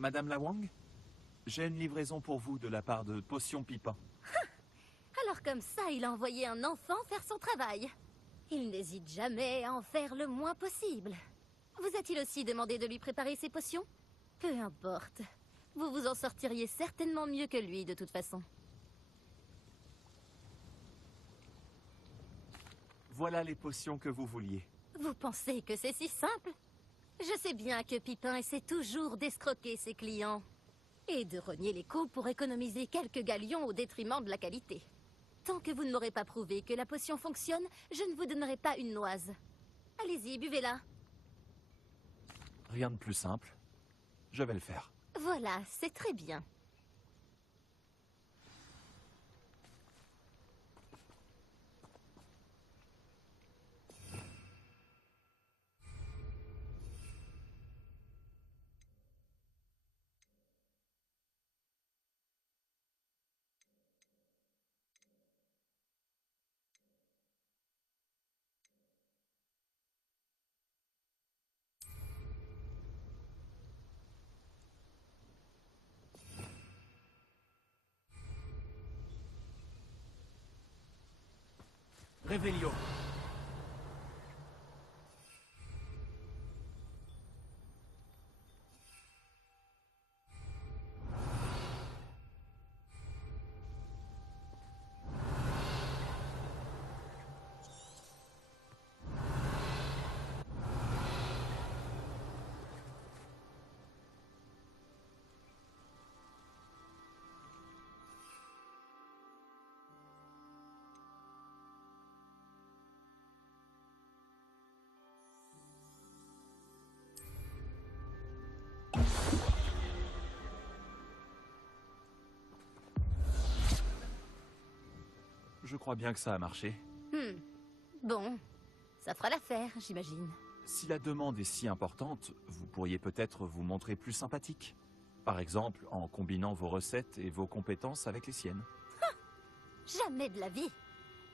Madame La Wang, j'ai une livraison pour vous de la part de Potion Pipin. Alors comme ça, il a envoyé un enfant faire son travail. Il n'hésite jamais à en faire le moins possible. Vous a-t-il aussi demandé de lui préparer ses potions? Peu importe. Vous vous en sortiriez certainement mieux que lui, de toute façon. Voilà les potions que vous vouliez. Vous pensez que c'est si simple? Je sais bien que Pipin essaie toujours d'escroquer ses clients. Et de rogner les coûts pour économiser quelques galions au détriment de la qualité. Tant que vous ne m'aurez pas prouvé que la potion fonctionne, je ne vous donnerai pas une noise. Allez-y, buvez-la. Rien de plus simple. Je vais le faire. Voilà, c'est très bien. Révélio. Je crois bien que ça a marché. Bon, ça fera l'affaire, j'imagine. Si la demande est si importante, vous pourriez peut-être vous montrer plus sympathique. Par exemple, en combinant vos recettes et vos compétences avec les siennes. Jamais de la vie.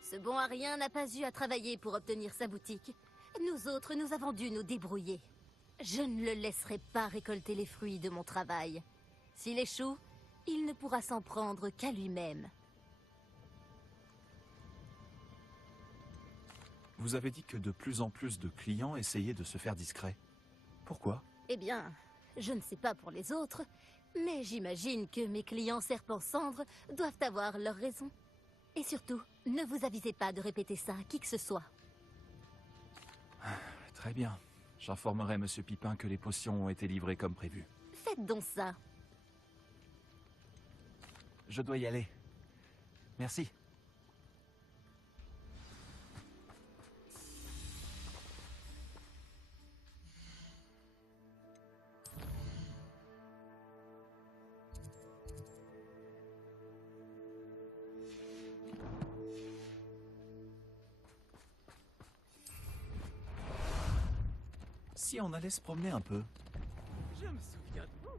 Ce bon à rien n'a pas eu à travailler pour obtenir sa boutique. Nous autres, nous avons dû nous débrouiller. Je ne le laisserai pas récolter les fruits de mon travail. S'il échoue, il ne pourra s'en prendre qu'à lui-même. Vous avez dit que de plus en plus de clients essayaient de se faire discrets. Pourquoi? Eh bien, je ne sais pas pour les autres, mais j'imagine que mes clients serpents-cendres doivent avoir leurs raisons. Et surtout, ne vous avisez pas de répéter ça à qui que ce soit. Très bien. J'informerai Monsieur Pipin que les potions ont été livrées comme prévu. Faites donc ça. Je dois y aller. Merci. Si on allait se promener un peu. Je me souviens de vous.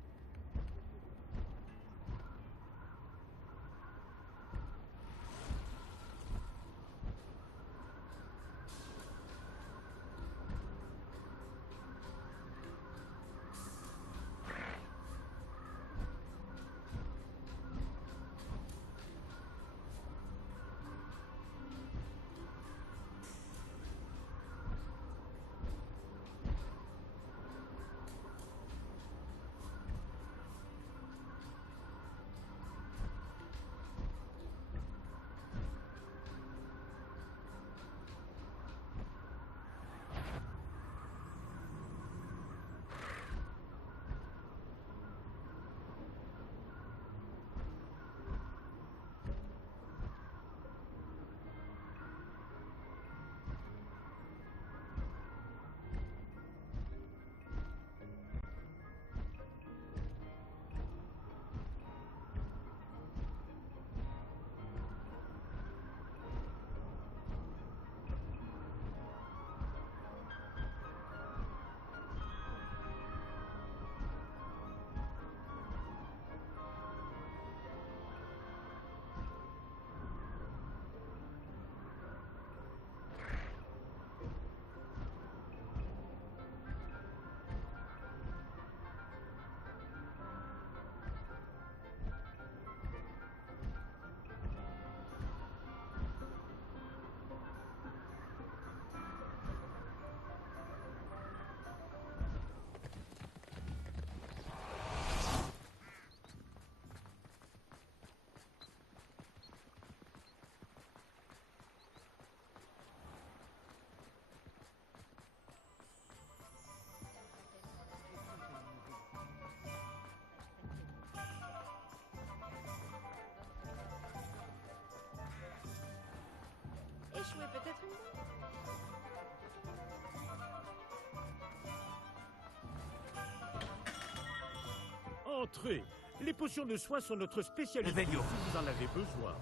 Entrez. Les potions de soins sont notre spécialité si vous en avez besoin.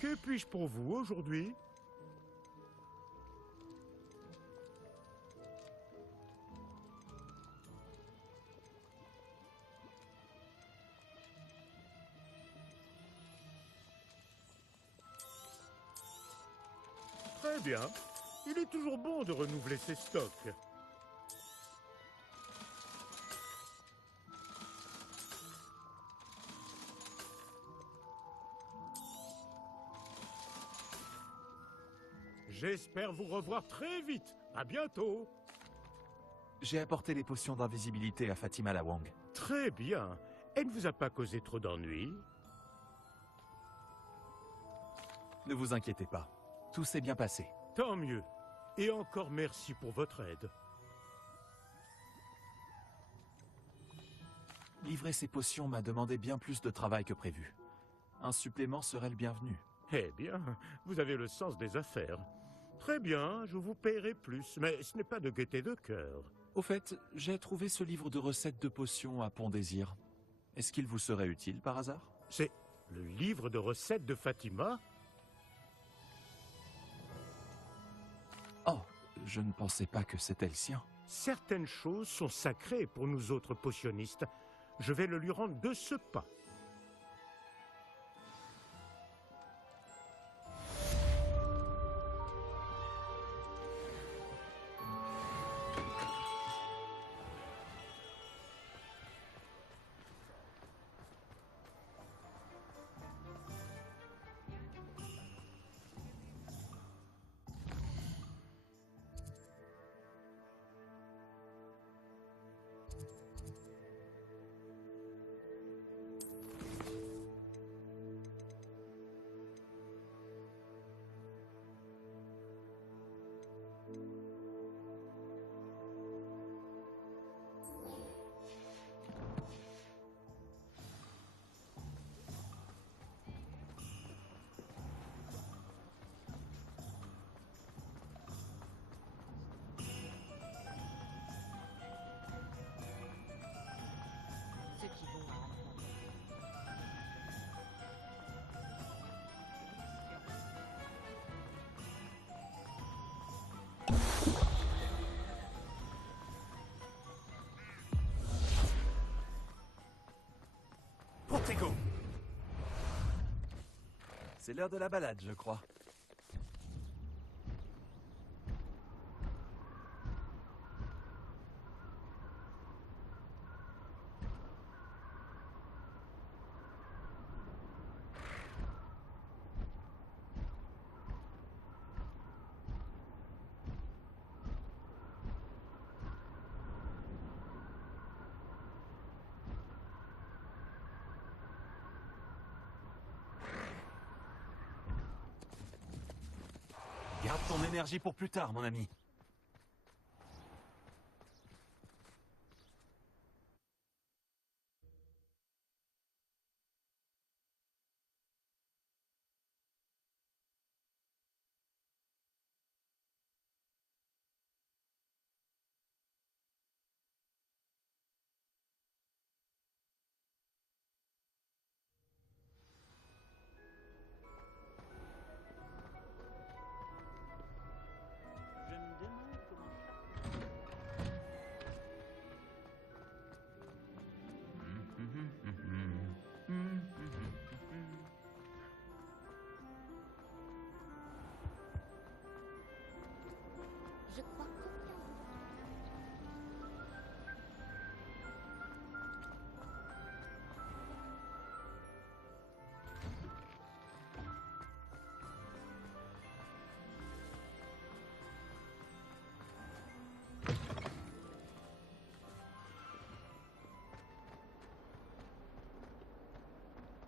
Que puis-je pour vous aujourd'hui? Très bien. Il est toujours bon de renouveler ses stocks. J'espère vous revoir très vite. À bientôt. J'ai apporté les potions d'invisibilité à Fatima la Wang. Très bien. Elle ne vous a pas causé trop d'ennuis? Ne vous inquiétez pas. Tout s'est bien passé. Tant mieux. Et encore merci pour votre aide. Livrer ces potions m'a demandé bien plus de travail que prévu. Un supplément serait le bienvenu. Eh bien, vous avez le sens des affaires. Très bien, je vous paierai plus, mais ce n'est pas de gaieté de cœur. Au fait, j'ai trouvé ce livre de recettes de potions à Pont-Désir. Est-ce qu'il vous serait utile par hasard? C'est le livre de recettes de Fatima? Oh, je ne pensais pas que c'était le sien. Certaines choses sont sacrées pour nous autres potionnistes. Je vais le lui rendre de ce pas. Ceux qui vont à Protego! C'est l'heure de la balade, je crois. Garde ton énergie pour plus tard, mon ami. Je me demande comment Je crois combien.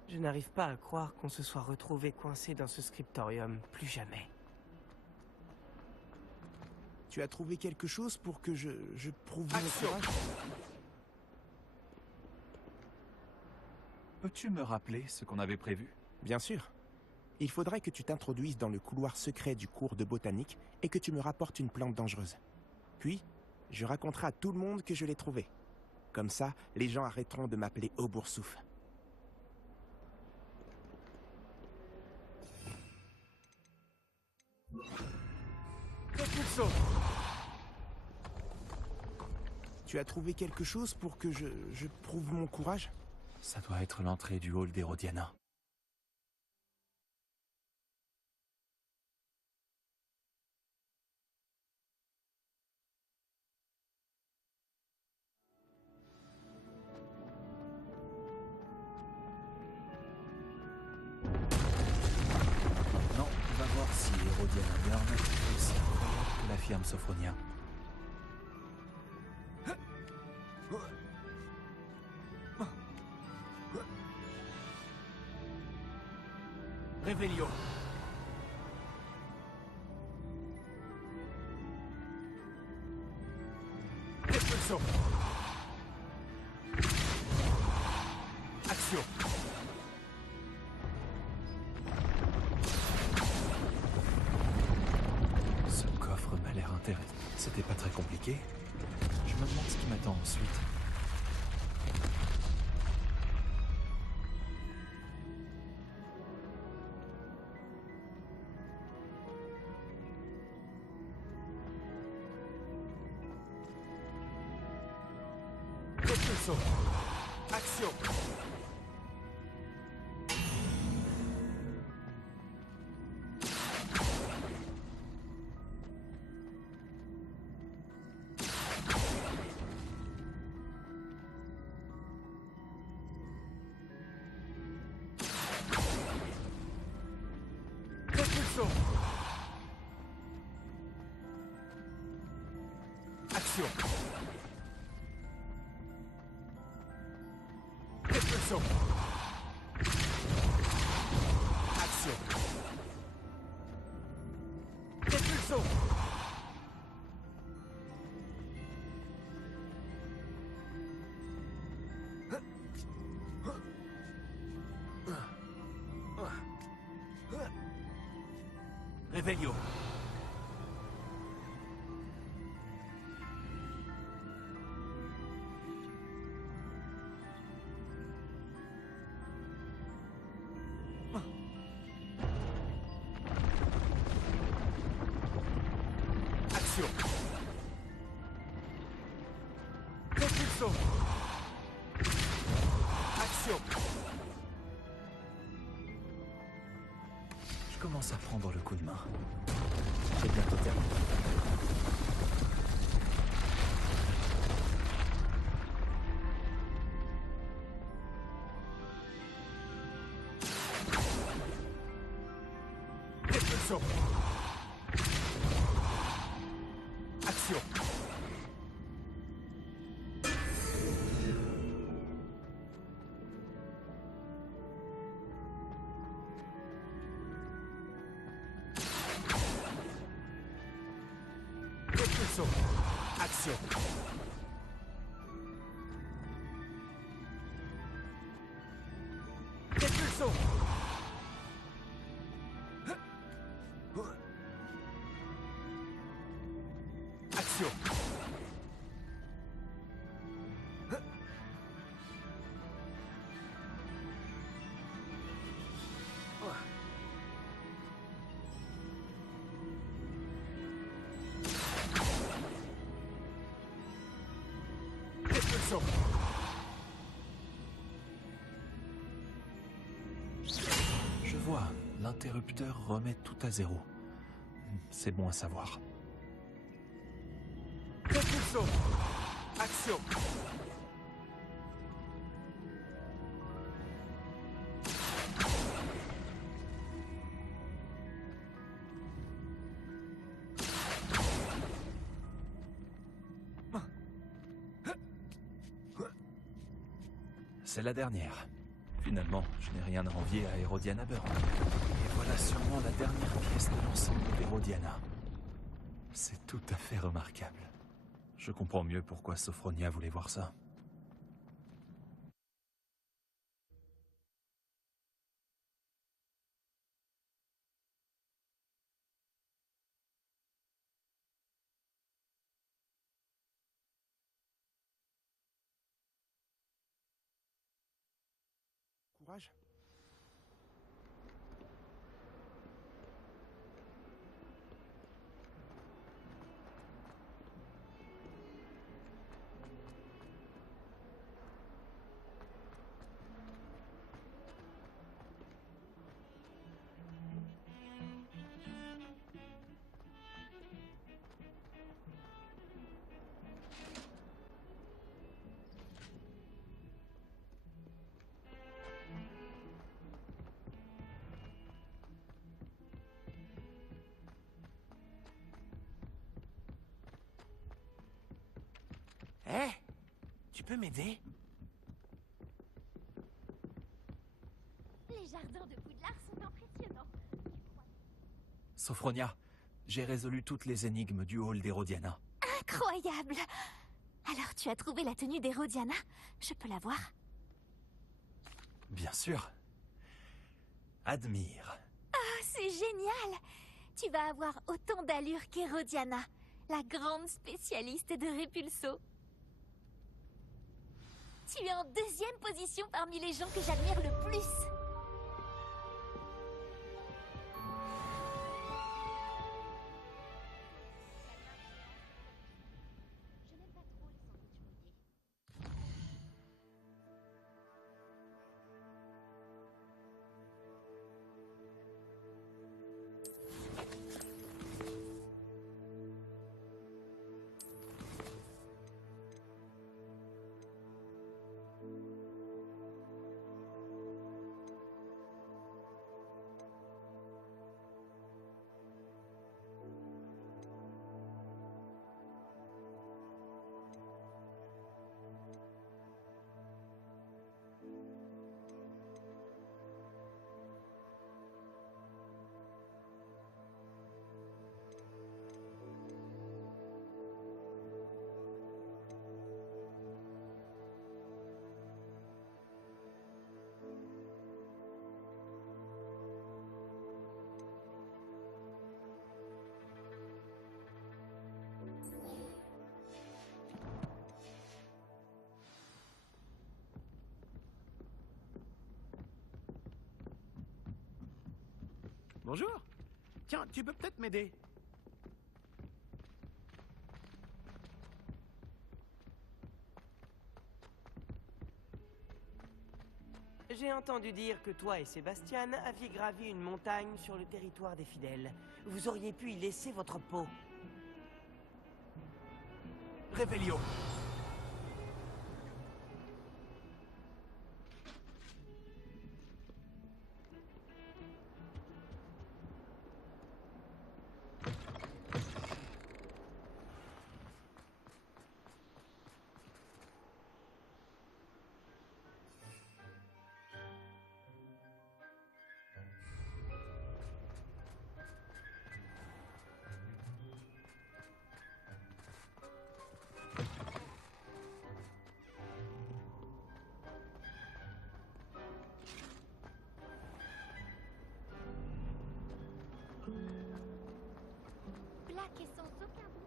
Je n'arrive pas à croire qu'on se soit retrouvé coincé dans ce scriptorium, plus jamais. Tu as trouvé quelque chose pour que je prouve mon Action. courage? Peux-tu me rappeler ce qu'on avait prévu? Bien sûr. Il faudrait que tu t'introduises dans le couloir secret du cours de botanique et que tu me rapportes une plante dangereuse. Puis, je raconterai à tout le monde que je l'ai trouvée. Comme ça, les gens arrêteront de m'appeler Auboursouf. Tu as trouvé quelque chose pour que je prouve mon courage? Ça doit être l'entrée du hall d'Hérodiana. Maintenant, on va voir si Hérodiana Burn est aussi incroyable que l'affirme Sophronia. Réveillon. Expulsion. Action. Ce coffre m'a l'air intéressant. C'était pas très compliqué. Je me demande ce qui m'attend ensuite. Expulsion. Action. Expulsion. Action. Expulsion. Action. Expulsion. Réveillon. Action. Expulsion. Action. Je commence à prendre le coup de main. J'ai bientôt terminé. Expulsion. Action. Expulsion. Action. Expulsion. Action. Expulsion. Je vois, l'interrupteur remet tout à zéro. C'est bon à savoir. Expulsion. Action. C'est la dernière. Finalement, je n'ai rien à envier à Hérodiana Burn. Et voilà sûrement la dernière pièce de l'ensemble d'Hérodiana. C'est tout à fait remarquable. Je comprends mieux pourquoi Sophronia voulait voir ça. courage. Hé, tu peux m'aider? Les jardins de Poudlard sont impressionnants. Sophronia, j'ai résolu toutes les énigmes du hall d'Hérodiana. Incroyable! Alors tu as trouvé la tenue d'Hérodiana? Je peux la voir? Bien sûr. Admire. Oh, c'est génial! Tu vas avoir autant d'allure qu'Hérodiana, la grande spécialiste de Répulso. Tu es en deuxième position parmi les gens que j'admire le plus. Je n'aime pas trop les sandwichs mouillés. Bonjour. Tiens, tu peux peut-être m'aider. J'ai entendu dire que toi et Sébastien aviez gravi une montagne sur le territoire des fidèles. Vous auriez pu y laisser votre peau. Révélio. Plaque et sans aucun boucle.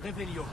Révélio.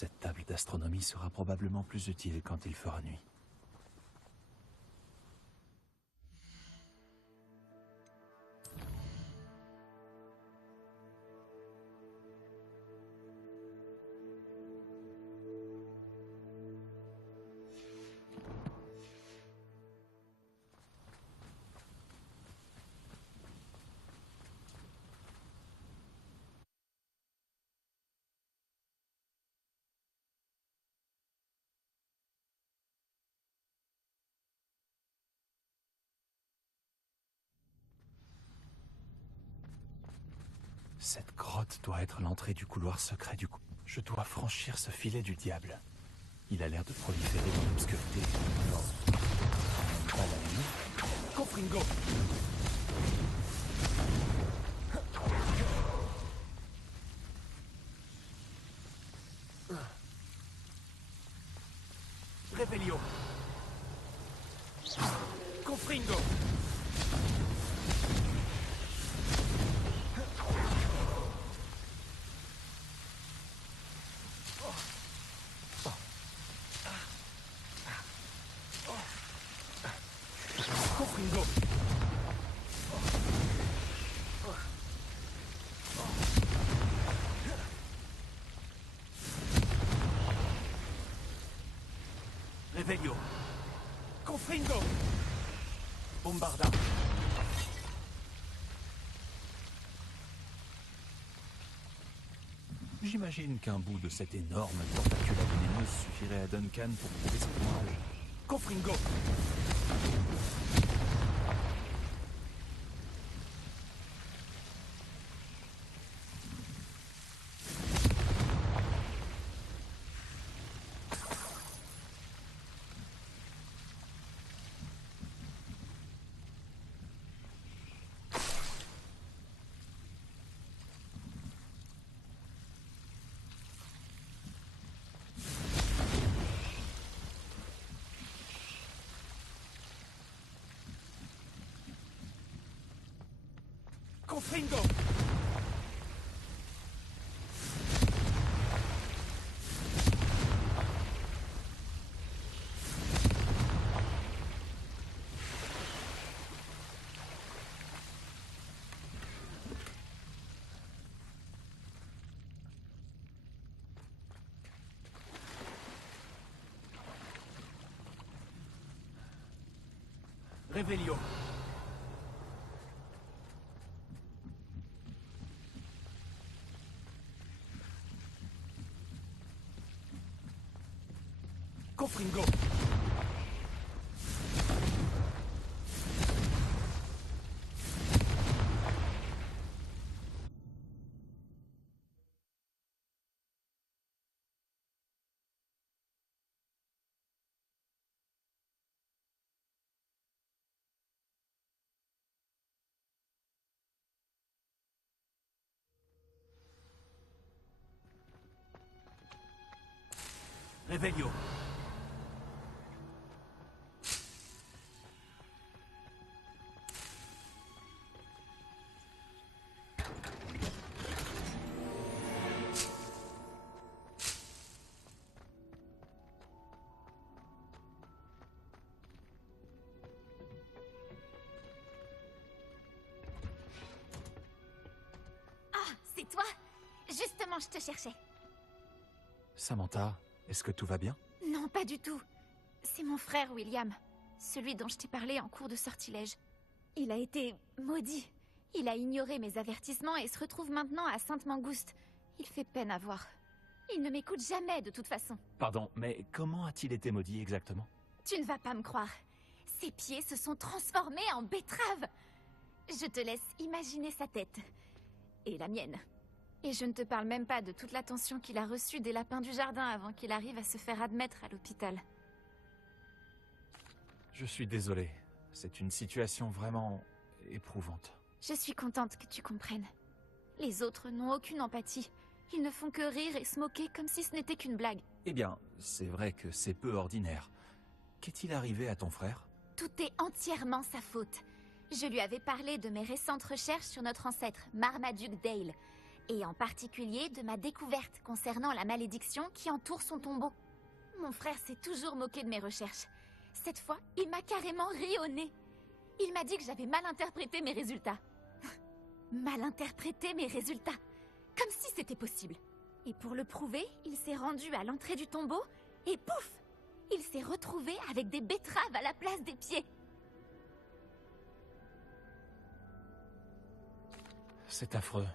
Cette table d'astronomie sera probablement plus utile quand il fera nuit. Cette grotte doit être l'entrée du couloir secret du coup. Je dois franchir ce filet du diable. Il a l'air de proliférer dans l'obscurité. Non. Pas la nuit. Confringo! Revelio! Confringo! Confringo! Revelio! Confringo! Bombarda! J'imagine qu'un bout de cette énorme tentacule vénéneuse suffirait à Duncan pour prouver son courage. Confringo! Confringo! Revelio! Confringo! Revelio! Ah, c'est toi? Justement, je te cherchais. Samantha, est-ce que tout va bien? Non, pas du tout. C'est mon frère, William. Celui dont je t'ai parlé en cours de sortilège. Il a été maudit. Il a ignoré mes avertissements et se retrouve maintenant à Sainte-Mangouste. Il fait peine à voir. Il ne m'écoute jamais, de toute façon. Pardon, mais comment a-t-il été maudit exactement? Tu ne vas pas me croire. Ses pieds se sont transformés en betteraves. Je te laisse imaginer sa tête. Et la mienne. Et je ne te parle même pas de toute l'attention qu'il a reçue des lapins du jardin avant qu'il arrive à se faire admettre à l'hôpital. Je suis désolé. C'est une situation vraiment éprouvante. Je suis contente que tu comprennes. Les autres n'ont aucune empathie. Ils ne font que rire et se moquer comme si ce n'était qu'une blague. Eh bien, c'est vrai que c'est peu ordinaire. Qu'est-il arrivé à ton frère? Tout est entièrement sa faute. Je lui avais parlé de mes récentes recherches sur notre ancêtre, Marmaduke Dale. Et en particulier de ma découverte concernant la malédiction qui entoure son tombeau. Mon frère s'est toujours moqué de mes recherches. Cette fois, il m'a carrément ri au nez. Il m'a dit que j'avais mal interprété mes résultats. Mal interprété mes résultats. Comme si c'était possible. Et pour le prouver, il s'est rendu à l'entrée du tombeau et pouf! Il s'est retrouvé avec des betteraves à la place des pieds. C'est affreux.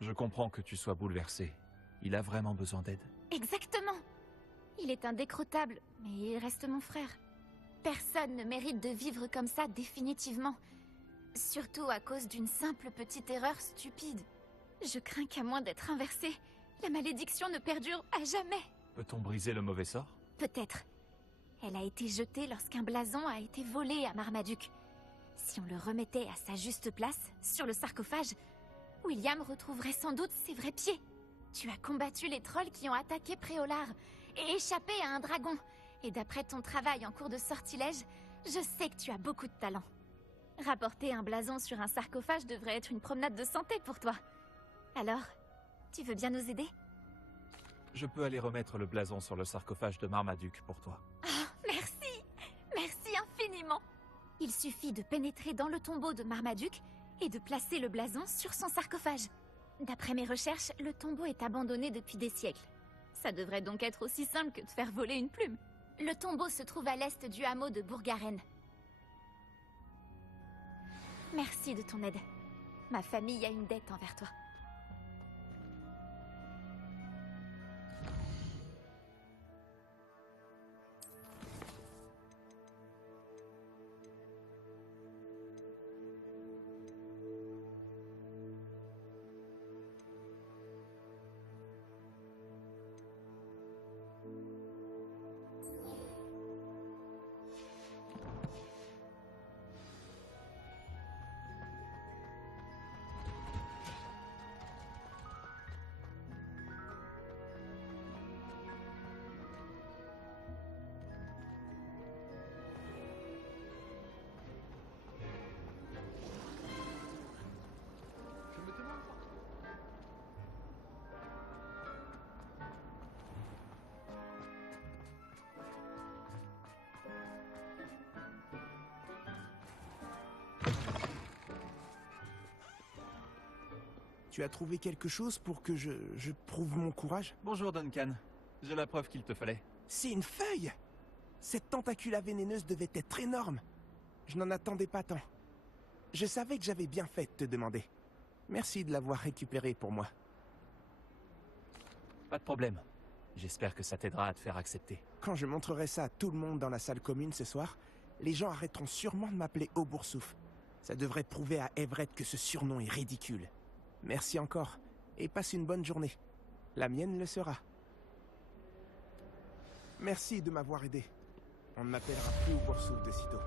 Je comprends que tu sois bouleversé. Il a vraiment besoin d'aide. Exactement. Il est indécrottable, mais il reste mon frère. Personne ne mérite de vivre comme ça définitivement. Surtout à cause d'une simple petite erreur stupide. Je crains qu'à moins d'être inversée, la malédiction ne perdure à jamais. Peut-on briser le mauvais sort? Peut-être. Elle a été jetée lorsqu'un blason a été volé à Marmaduke. Si on le remettait à sa juste place, sur le sarcophage, William retrouverait sans doute ses vrais pieds. Tu as combattu les trolls qui ont attaqué Préolard et échappé à un dragon. Et d'après ton travail en cours de sortilège, je sais que tu as beaucoup de talent. Rapporter un blason sur un sarcophage devrait être une promenade de santé pour toi. Alors, tu veux bien nous aider? Je peux aller remettre le blason sur le sarcophage de Marmaduke pour toi. Ah, merci! Merci infiniment! Il suffit de pénétrer dans le tombeau de Marmaduke et de placer le blason sur son sarcophage. D'après mes recherches, le tombeau est abandonné depuis des siècles. Ça devrait donc être aussi simple que de faire voler une plume. Le tombeau se trouve à l'est du hameau de Bourgaren. Merci de ton aide. Ma famille a une dette envers toi. Tu as trouvé quelque chose pour que je prouve mon courage? Bonjour Duncan. J'ai la preuve qu'il te fallait. C'est une feuille! Cette tentacula vénéneuse devait être énorme. Je n'en attendais pas tant. Je savais que j'avais bien fait de te demander. Merci de l'avoir récupérée pour moi. Pas de problème. J'espère que ça t'aidera à te faire accepter. Quand je montrerai ça à tout le monde dans la salle commune ce soir, les gens arrêteront sûrement de m'appeler Auboursouf. Ça devrait prouver à Everett que ce surnom est ridicule. Merci encore, et passe une bonne journée. La mienne le sera. Merci de m'avoir aidé. On ne m'appellera plus Auboursouf de sitôt.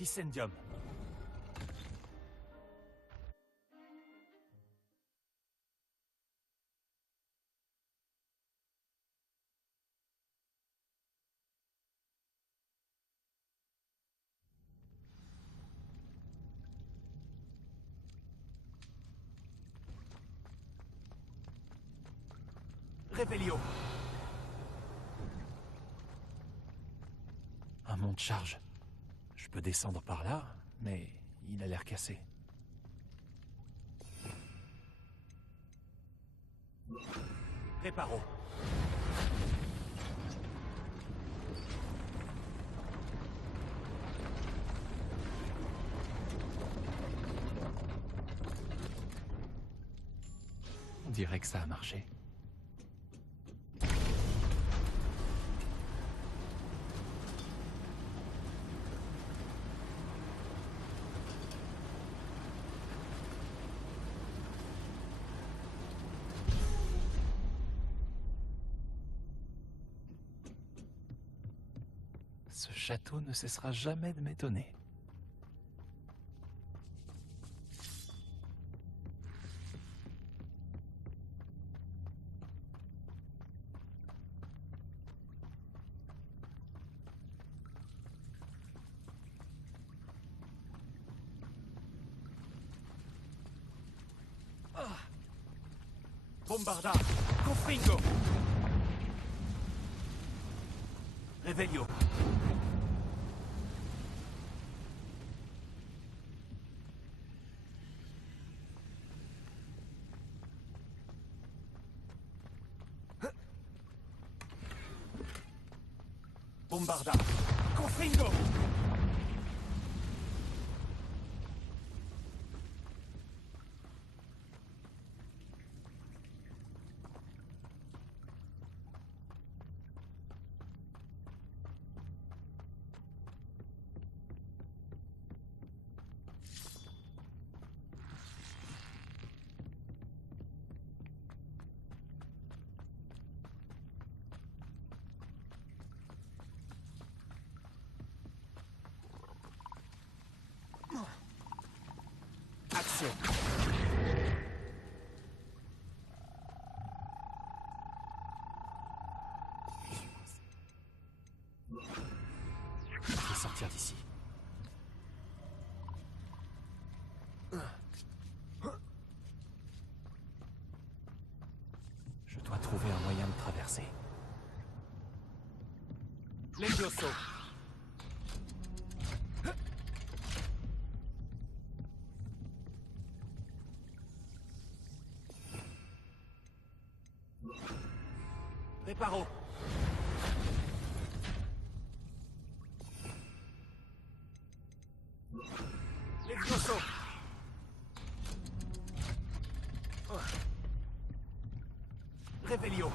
Dissendium. Révélio. Un mont de charge. Je peux descendre par là, mais il a l'air cassé. Réparo. On dirait que ça a marché. Ce château ne cessera jamais de m'étonner. Bombarda. Confringo. Révélio. Bombarda. Confringo. Action. Je vais sortir d'ici. Je dois trouver un moyen de traverser. Levioso. Réparo. Levioso. Révélio.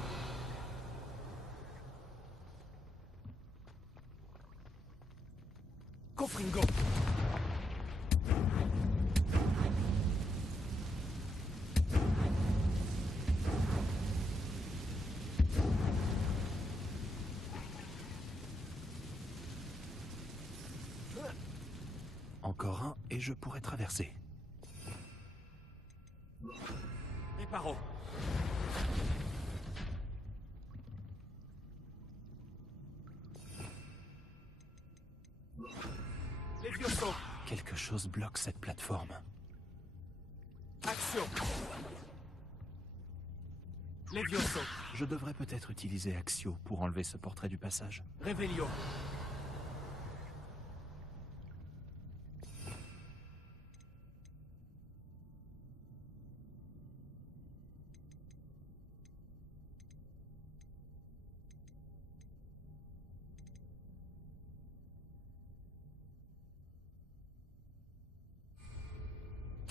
Confringo. Encore un et je pourrais traverser. Réparo. Levioso. Quelque chose bloque cette plateforme. Action. Levioso. Je devrais peut-être utiliser Axio pour enlever ce portrait du passage. Révélio.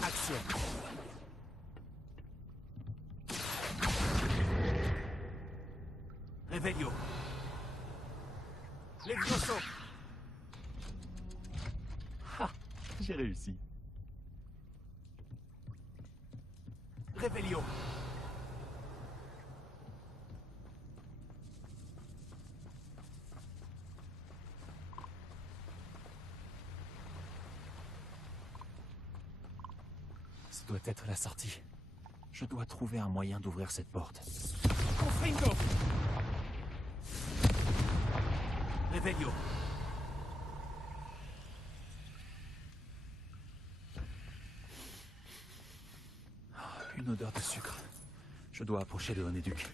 Action. Révélio. Levioso. J'ai réussi. Révélio. Ce doit être la sortie. Je dois trouver un moyen d'ouvrir cette porte. Confringo! Revelio. Une odeur de sucre. Je dois approcher de Honeduc.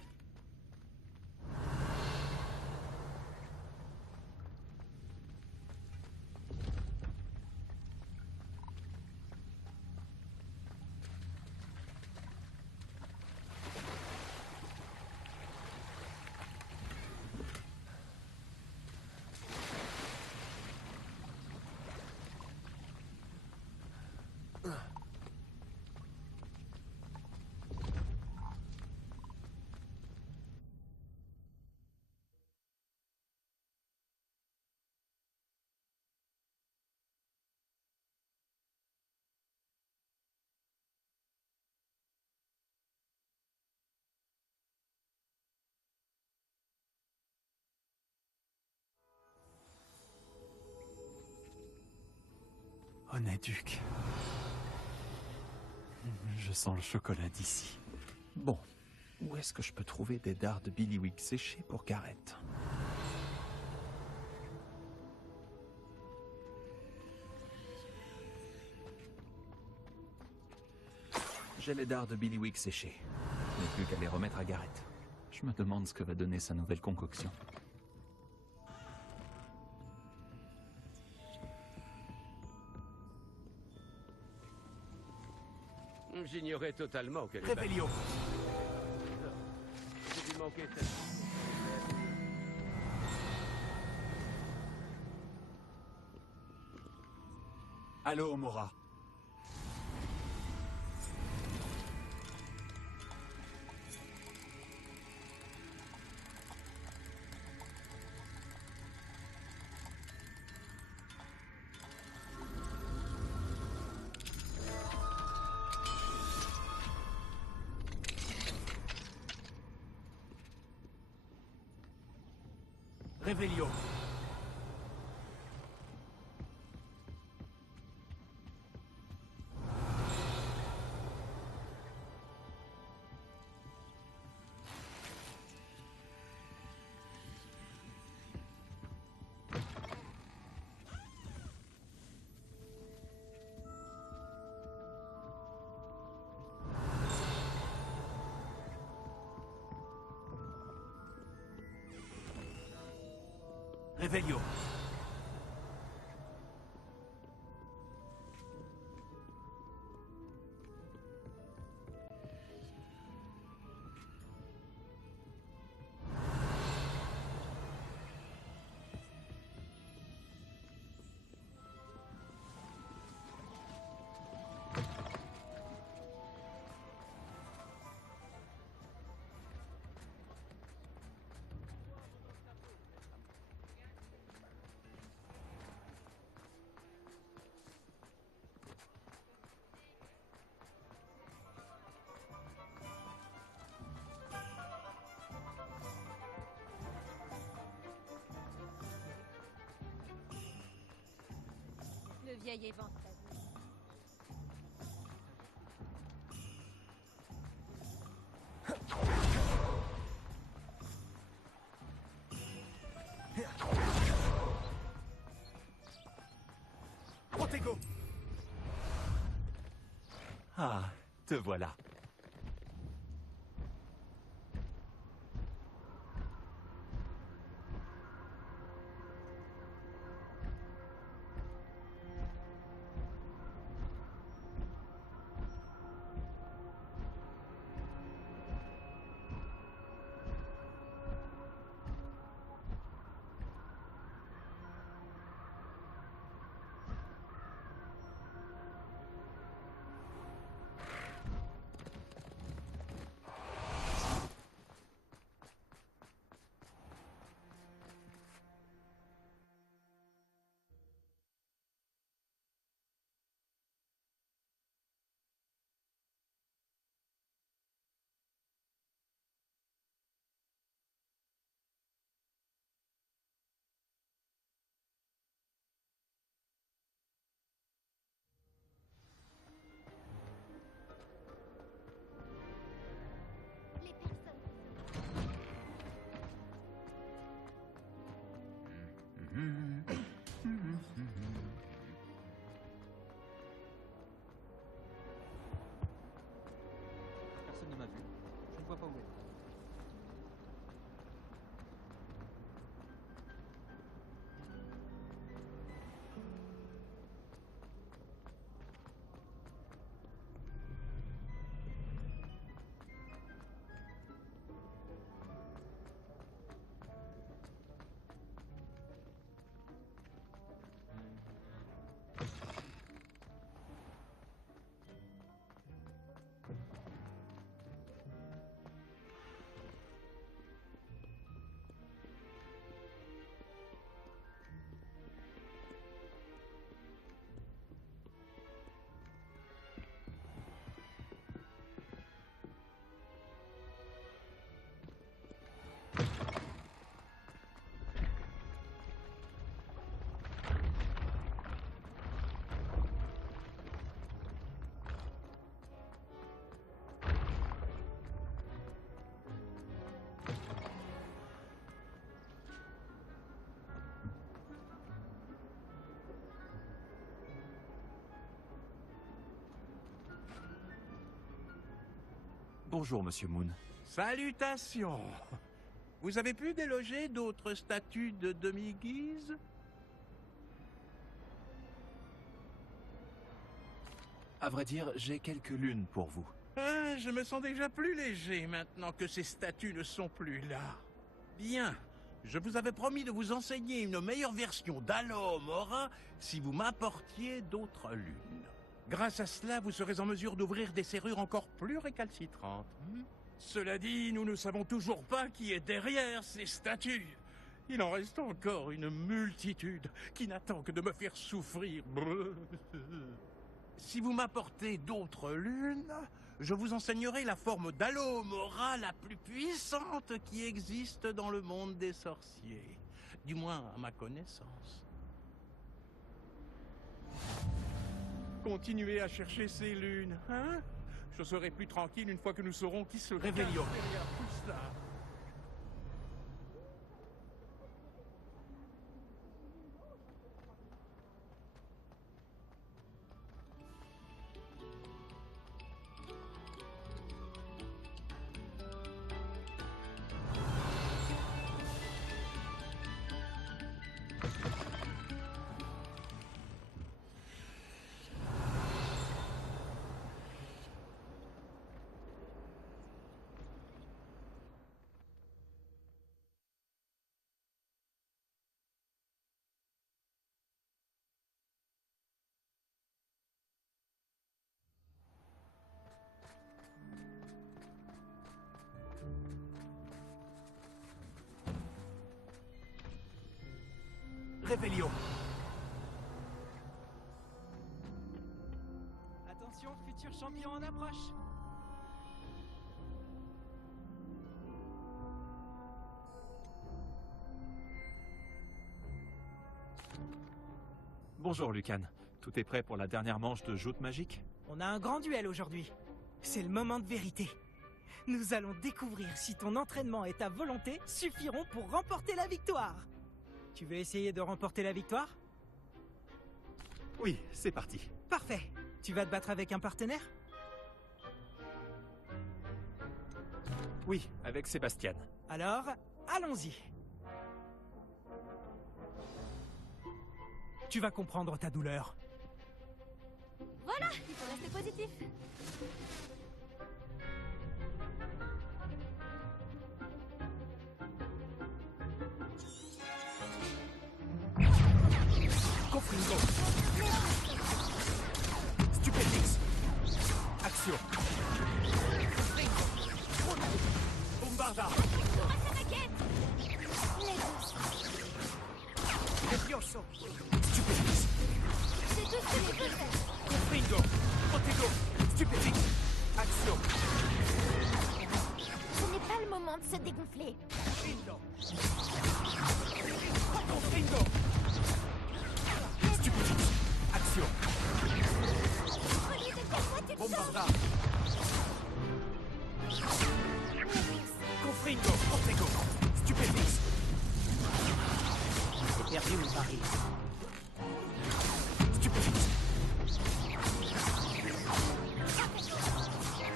Honeduc. Je sens le chocolat d'ici. Bon, où est-ce que je peux trouver des dards de Billywick séchés pour Garrett? J'ai les dards de Billywick séchés. Je n'ai plus qu'à les remettre à Garrett. Je me demande ce que va donner sa nouvelle concoction. J'ignorais totalement qu'elle est... Revelio! J'ai dû manquer tellement. Allô, Mora. Revelio! Revelio! Le vieil éventail. Protego! Ah, te voilà. paumé. Bonjour, Monsieur Moon. Salutations! Vous avez pu déloger d'autres statues de demi-guise? À vrai dire, j'ai quelques lunes pour vous. Ah, je me sens déjà plus léger maintenant que ces statues ne sont plus là. Bien, je vous avais promis de vous enseigner une meilleure version d'Alohomora si vous m'apportiez d'autres lunes. Grâce à cela, vous serez en mesure d'ouvrir des serrures encore plus récalcitrantes. Cela dit, nous ne savons toujours pas qui est derrière ces statues. Il en reste encore une multitude qui n'attend que de me faire souffrir. Si vous m'apportez d'autres lunes, je vous enseignerai la forme d'Alohomora la plus puissante qui existe dans le monde des sorciers. Du moins, à ma connaissance. Continuez à chercher ces lunes, hein? Je serai plus tranquille une fois que nous saurons qui se réveille derrière tout cela. Réveillon. Attention, futur champion en approche. Bonjour, Lucan. Tout est prêt pour la dernière manche de joute magique? On a un grand duel aujourd'hui. C'est le moment de vérité. Nous allons découvrir si ton entraînement et ta volonté suffiront pour remporter la victoire. Tu veux essayer de remporter la victoire? Oui, c'est parti. Parfait. Tu vas te battre avec un partenaire? Oui, avec Sébastien. Alors, allons-y. Tu vas comprendre ta douleur. Voilà, il faut rester positif. Confringo. Stupéfix. Action. Bombarda. Levioso. Stupéfix. C'est tout ce que je peux faire. Confringo. Protego. Stupéfix. Action. Ce n'est pas le moment de se dégonfler. Confringo. Confringo. Stupéfix. Action. Bombarda. Confringo. Protego. Stupéfix. J'ai perdu mon pari. Stupéfix.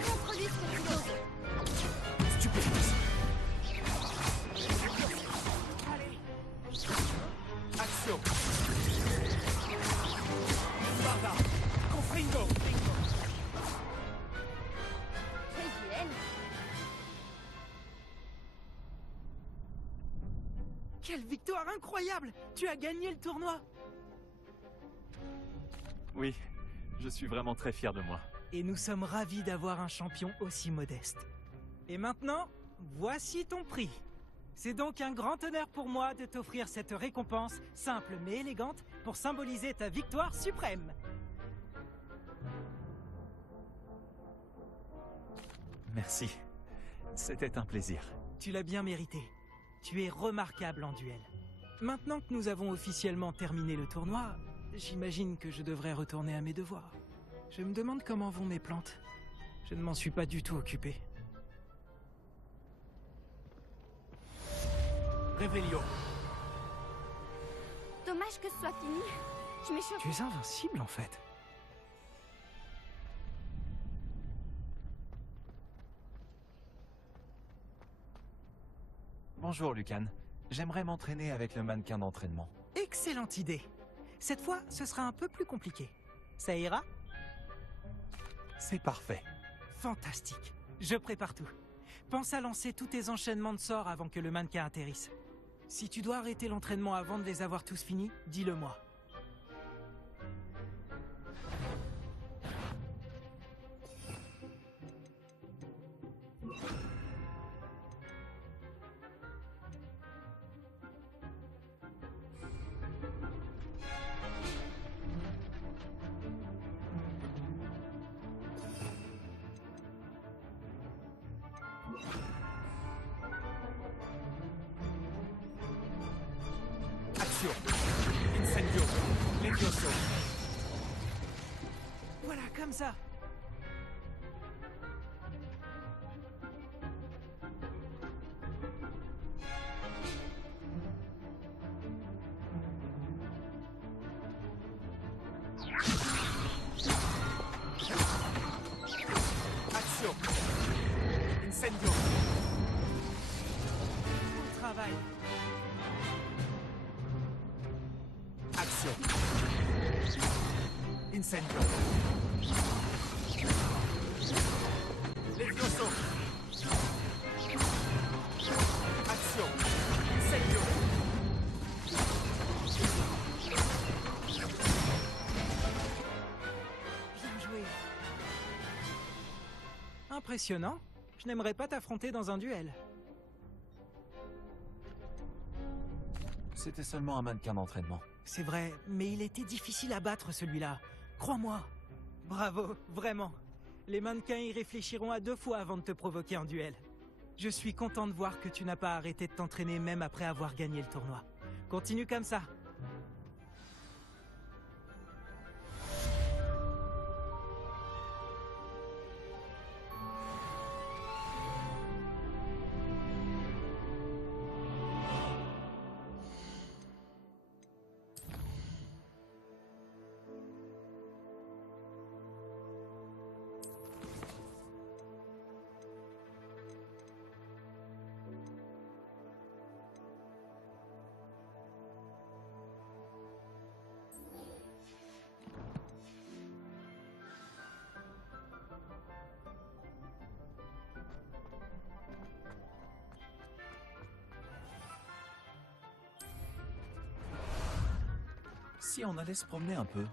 Montre-lui ce que tu oses. Quelle victoire incroyable! Tu as gagné le tournoi! Oui, je suis vraiment très fier de moi. Et nous sommes ravis d'avoir un champion aussi modeste. Et maintenant, voici ton prix. C'est donc un grand honneur pour moi de t'offrir cette récompense, simple mais élégante, pour symboliser ta victoire suprême. Merci. C'était un plaisir. Tu l'as bien mérité. Tu es remarquable en duel. Maintenant que nous avons officiellement terminé le tournoi, j'imagine que je devrais retourner à mes devoirs. Je me demande comment vont mes plantes. Je ne m'en suis pas du tout occupé. Révélio. Dommage que ce soit fini. Je m'échauffe. Tu es invincible en fait. Bonjour, Lucan. J'aimerais m'entraîner avec le mannequin d'entraînement. Excellente idée. Cette fois, ce sera un peu plus compliqué. Ça ira? C'est parfait. Fantastique. Je prépare tout. Pense à lancer tous tes enchaînements de sorts avant que le mannequin atterrisse. Si tu dois arrêter l'entraînement avant de les avoir tous finis, dis-le-moi. Action. Incendio. Levioso. Voilà, comme ça. Action. Incendio. Bon travail. Action. Incendio. Levioso. Action. Incendio. Bien joué. Impressionnant. Je n'aimerais pas t'affronter dans un duel. C'était seulement un mannequin d'entraînement. C'est vrai, mais il était difficile à battre celui-là. Crois-moi. Bravo, vraiment. Les mannequins y réfléchiront à 2 fois avant de te provoquer en duel. Je suis content de voir que tu n'as pas arrêté de t'entraîner même après avoir gagné le tournoi. Continue comme ça. Si on allait se promener un peu.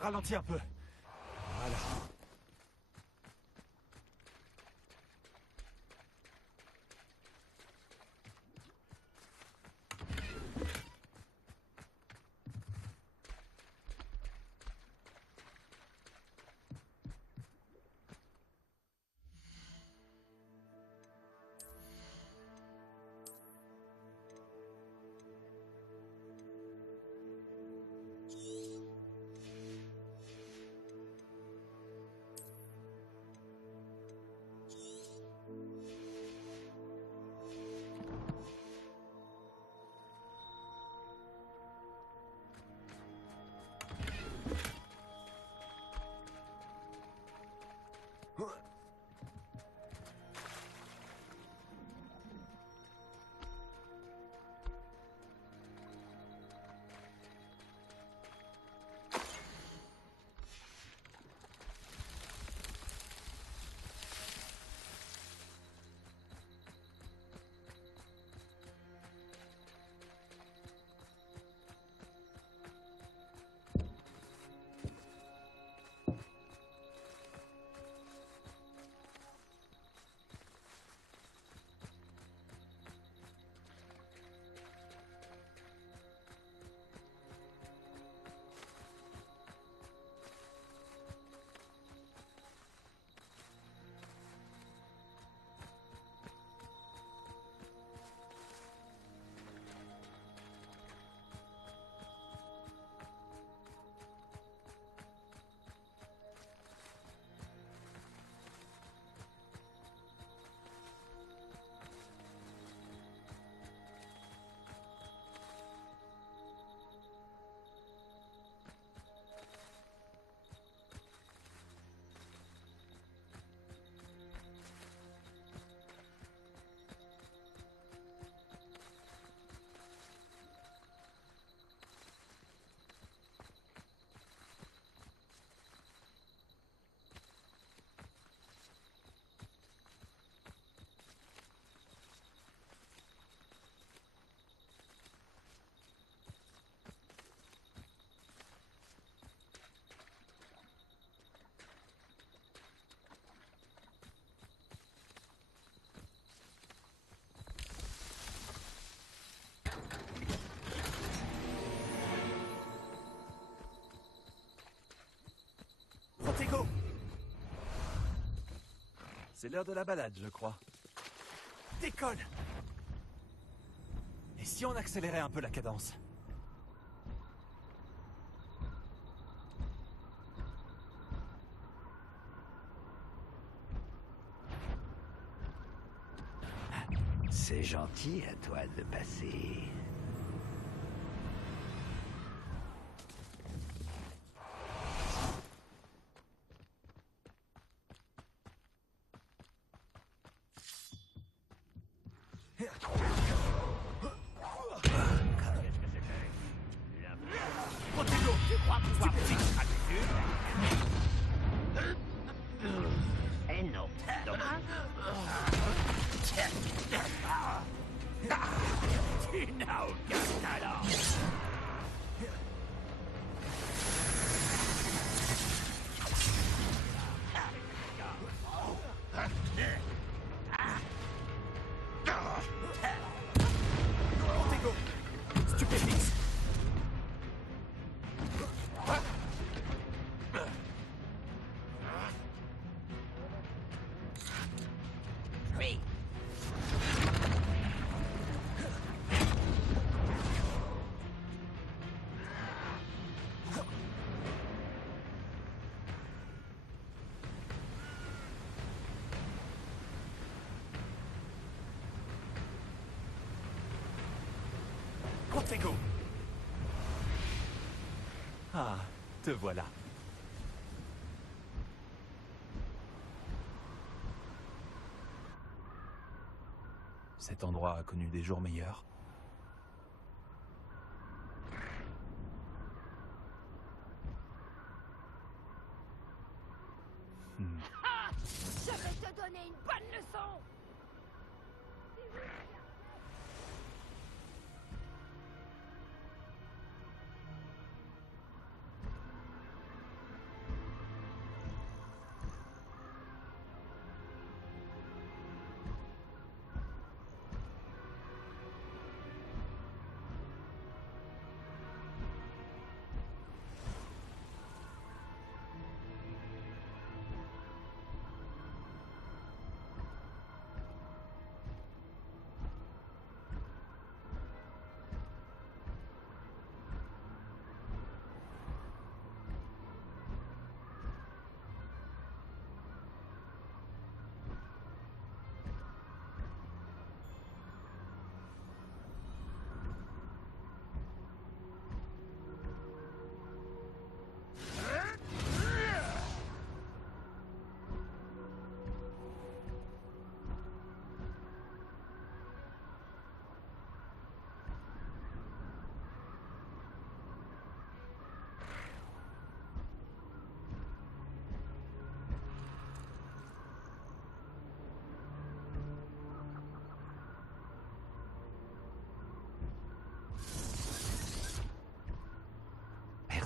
Ralentis un peu. Voilà. Protego! C'est l'heure de la balade, je crois. Décolle! Et si on accélérait un peu la cadence? C'est gentil à toi de passer. Protego! Tu crois pouvoir me battre dessus? Eh non, dommage. Tu n'as aucun talent. Protego! Stupéfix! Oui. Protego! Ah, te voilà. Cet endroit a connu des jours meilleurs. Je vais te donner une bonne leçon.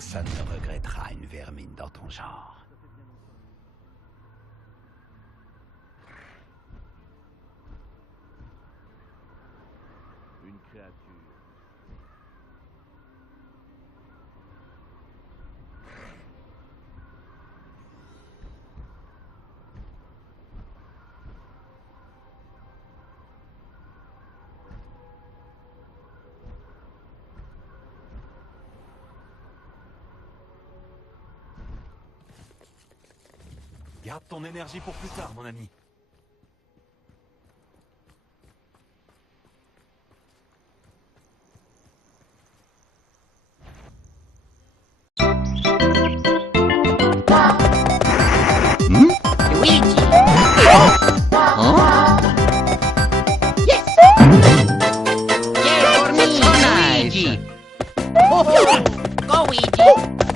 Personne ne regrettera une vermine dans ton genre. Une créature. Garde ton énergie pour plus tard, mon ami. Luigi! Yes! Yeah, for me! Luigi! Go, Luigi!